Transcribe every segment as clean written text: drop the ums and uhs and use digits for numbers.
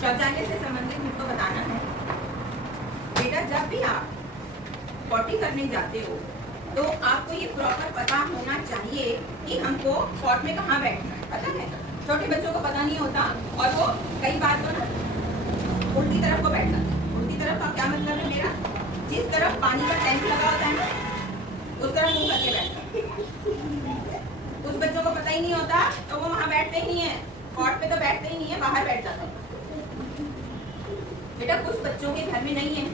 शौचालय से संबंधित मुझको बताना है। बेटा जब भी आप पॉटी करने जाते हो तो आपको ये प्रॉपर पता होना चाहिए कि हमको पॉट में कहाँ बैठना है। पता है, छोटे बच्चों को पता नहीं होता और वो कई बार तो ना उल्टी तरफ को बैठ जाते हैं। उल्टी तरफ का क्या मतलब है मेरा, जिस तरफ पानी का टैंक लगा होता है ना उस तरफ मुंह करके बैठता है। कुछ बच्चों को पता ही नहीं होता तो वो वहाँ बैठते ही नहीं है, पॉट पे तो बैठते ही नहीं है, बाहर बैठ जाते हैं। बेटा कुछ बच्चों के घर में नहीं है,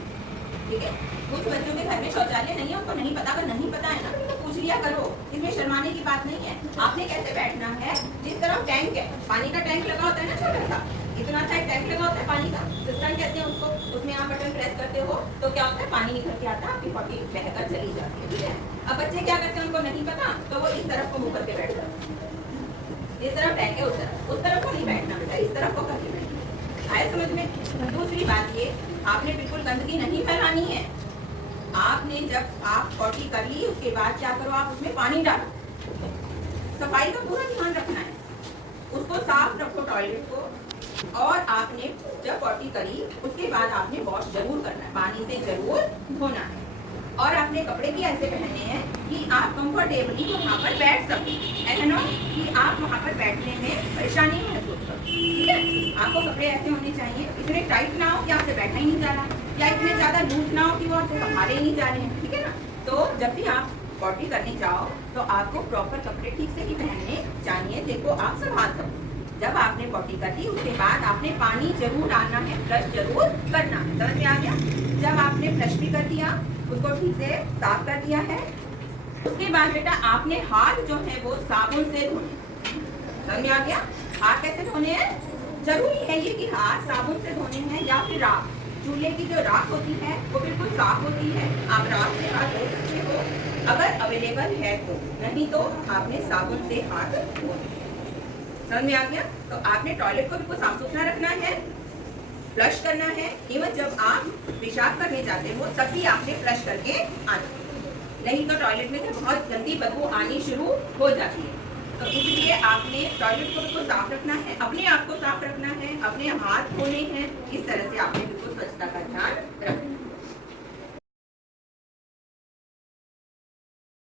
ठीक है, कुछ बच्चों के घर में शौचालय नहीं है, उनको नहीं पता। अगर नहीं पता है ना तो पूछ लिया करो, इसमें शर्माने की बात नहीं है। आपने कैसे बैठना है, जिस तरफ टैंक है, पानी का टैंक लगा होता है ना, छोटा सा इतना सा टैंक लगा होता है पानी का, सिस्टम कहते हैं उसको, उसमें आप बटन प्रेस करते हो तो क्या होता है, पानी निकल के आता है, आपकी पॉटी बहकर चली जाती है, ठीक है। अब बच्चे क्या करते हैं, उनको नहीं पता तो वो इस तरफ को मुंह करके बैठ जाते हैं। जिस तरफ टैंक है उस तरफ को नहीं बैठना बेटा, इस तरफ को करके बैठना। आए समझ में। दूसरी बात ये, आपने बिल्कुल गंदगी नहीं फैलानी है। आपने जब आप पॉटी कर ली उसके बाद क्या करो, आप उसमें पानी डालो, सफाई का पूरा ध्यान रखना है, उसको साफ रखो टॉयलेट को। और आपने जब पॉटी करी उसके बाद आपने वॉश जरूर करना है, पानी से जरूर धोना है। और आपने कपड़े भी ऐसे पहनने हैं कि आप कंफर्टेबली वहाँ पर बैठ सको, ऐसा ना कि आप वहाँ पर बैठने में परेशानी महसूस करो, ठीक है। आपको कपड़े ऐसे होने चाहिए, इतने टाइट ना हो कि आपसे बैठा ही नहीं जा रहा, या इतने ज्यादा लूज ना हो कि वो आपसे संभाले ही नहीं जा रहे हैं, ठीक है ना। तो जब भी आप पॉटी करने जाओ तो आपको प्रॉपर कपड़े ठीक से ही पहनने चाहिए, देखो आप संभाल सको। जब आपने पॉटी कर दी उसके बाद आपने पानी जरूर डालना है, फ्लश जरूर करना है, समझ में आ गया। जब आपने फ्लश भी कर दिया, उसको ठीक से साफ कर दिया है, उसके बाद बेटा आपने हाथ जो है वो साबुन से धोने, समझ में आ गया। हाथ कैसे धोने हैं, जरूरी है ये कि हाथ साबुन से धोने हैं, या फिर राख, चूल्हे की जो राख होती है वो बिल्कुल साफ होती है, आप राख से हाथ धो सकते हो अगर अवेलेबल है तो, नहीं तो आपने साबुन से हाथ धोने। समझ में आ गया। तो आपने टॉयलेट को बिल्कुल साफ सुथरा रखना है, फ्लश करना है। इवन जब आप पेशाब करने जाते हो तब भी आपने फ्लश करके आना, नहीं तो टॉयलेट में से बहुत गंदी बदबू आनी शुरू हो जाती है। तो इसलिए आपने टॉयलेट को बिल्कुल साफ रखना है, अपने आप को साफ रखना है, अपने हाथ धोने हैं, इस तरह से आपने बिल्कुल स्वच्छता का ध्यान रखना है।